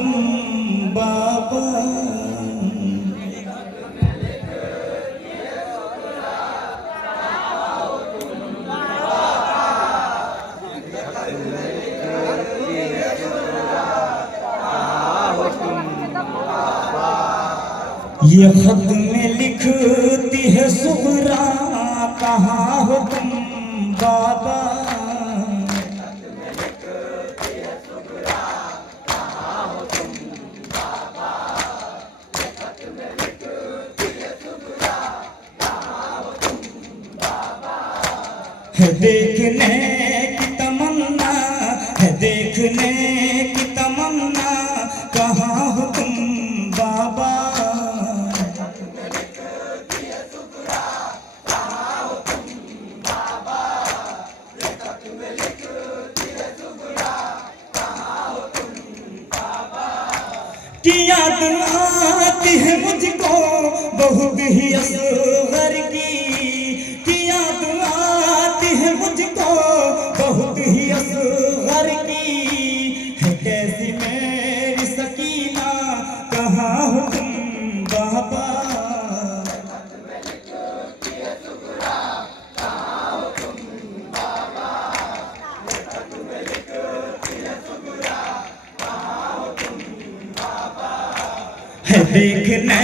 तुम बाबा। ये खत में लिखती है सुगरा, कहाँ हो तुम बाबा। है देखने की तमन्ना, है देखने की तमन्ना, कहाँ हो तुम बाबा। कि याद आती है मुझको बहुत ही असगर की याद आती है मुझको बहुत ही असगर की। है कैसी मेरी सकीना, कहाँ हो तुम बाबा। है देखने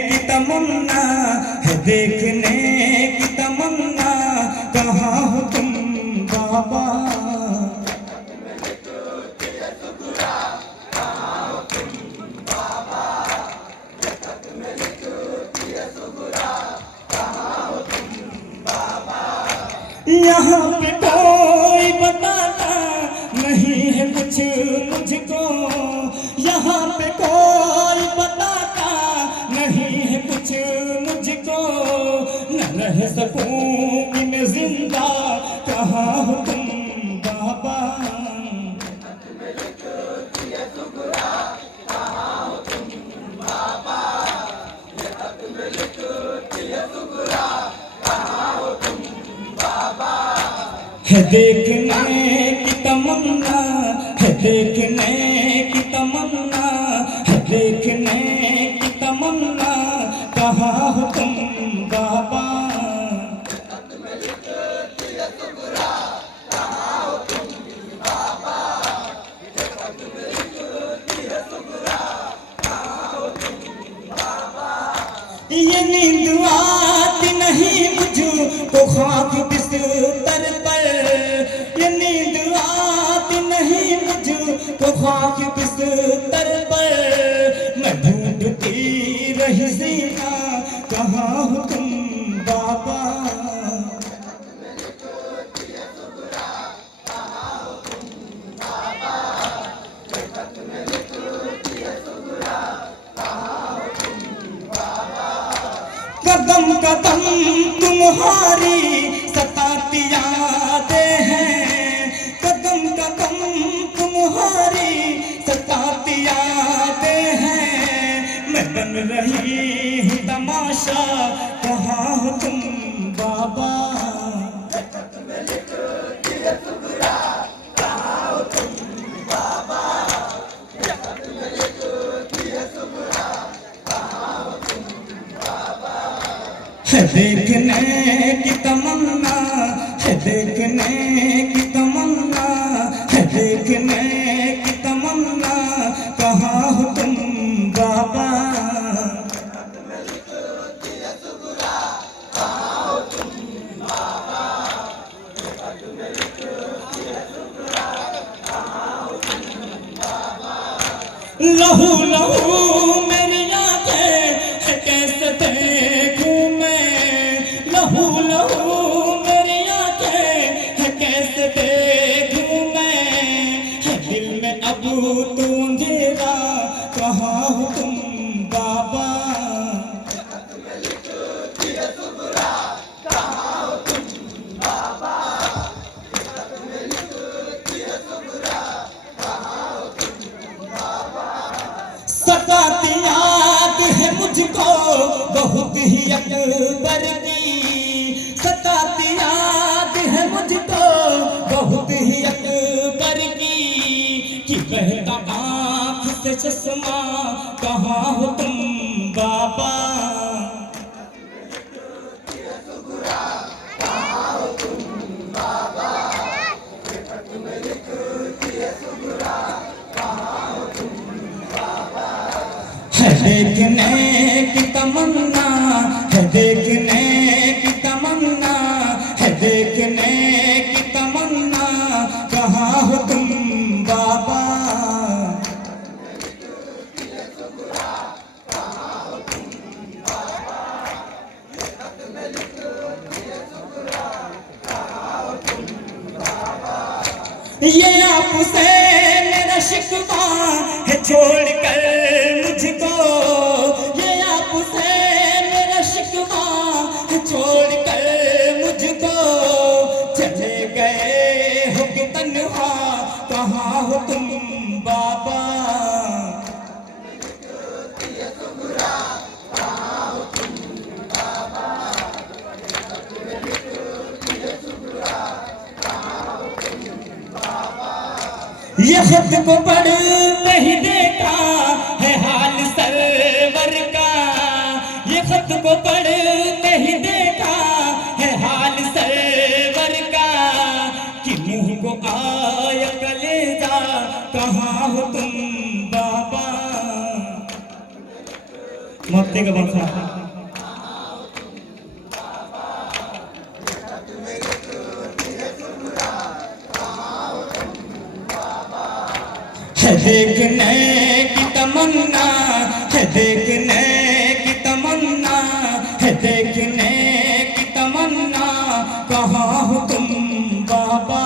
की तमन्ना, है देखने की तमन्ना, कहाँ हो तुम बाबा। यहाँ पे कोई बताता नहीं है कुछ मुझको, यहाँ पे कोई बताता नहीं है कुछ मुझको। न रह सकूं मैं जिंदा, कहाँ हो तुम बाबा। है देखने की तमन्ना, है देखने की तमन्ना, है देखने की तमन्ना, कहाँ हो तुम बाबा। ये नींद आती नहीं मुझको खाक बिस्तर पर, ये नींद आती नहीं मुझको खाक बिस्तर पर। मैं ढूंढती रही सीना, कहाँ हो तुम बाबा। कदम कदम तुम्हारी सताती यादें हैं, कदम कदम तुम्हारी सताती यादें हैं। मैं बन रही हूँ तमाशा, कहाँ हो तुम बाबा। है देखने की तमन्ना, है देखने की तमन्ना, है देखने की तमन्ना, कहाँ हो तुम बाबा। लहू लहू मेरी आंखें है कैसे देखूं मैं, लहू लहू मेरी आंखें है कैसे देखूं मैं। है दिल में अब तू अंधेरा, कहाँ हो तुम बाबा। सताती याद है मुझको बहुत ही अकबर की, सताती याद है मुझको बहुत ही अकबर की। कि बहता आँख से चश्मा, कहाँ हो तुम बाबा। है देखने की तमन्ना, है देखने की तमन्ना, है देखने की तमन्ना, कहाँ हो तुम बाबा। ये आपसे मेरा शिकवा है छोड़कर मुझको, ये आपसे मेरा शिकवा है छोड़कर मुझको। चले गए हो कि तन्हा, कहाँ हो तुम बाबा। ये खुद को पढ़ते ही देखा है हाल सरवर का, ये खुद को पढ़ते ही देखा है हाल सरवर का। कि मुंह को आया कलेजा, कहाँ हो तुम बाबा। मत्ते का बंसा है देखने की तमन्ना, है देखने की तमन्ना, है देखने की तमन्ना, कहाँ हो तुम बाबा।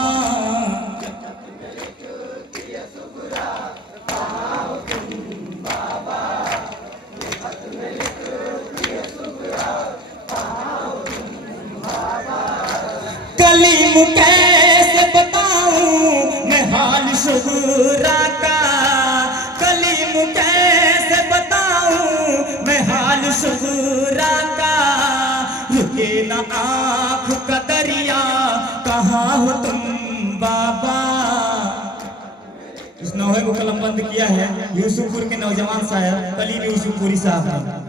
कलीम कैसे बताऊं मैं हाल शुहरा का, कलीम कैसे बताऊं मैं हाल शुहरा का। रुके ना आँख का दरिया, कहाँ हो तुम बाबा। इस नौहे को कलमबंद किया है यूसुफपुर के नौजवान शायर कलीम यूसुफपुरी साहब ने।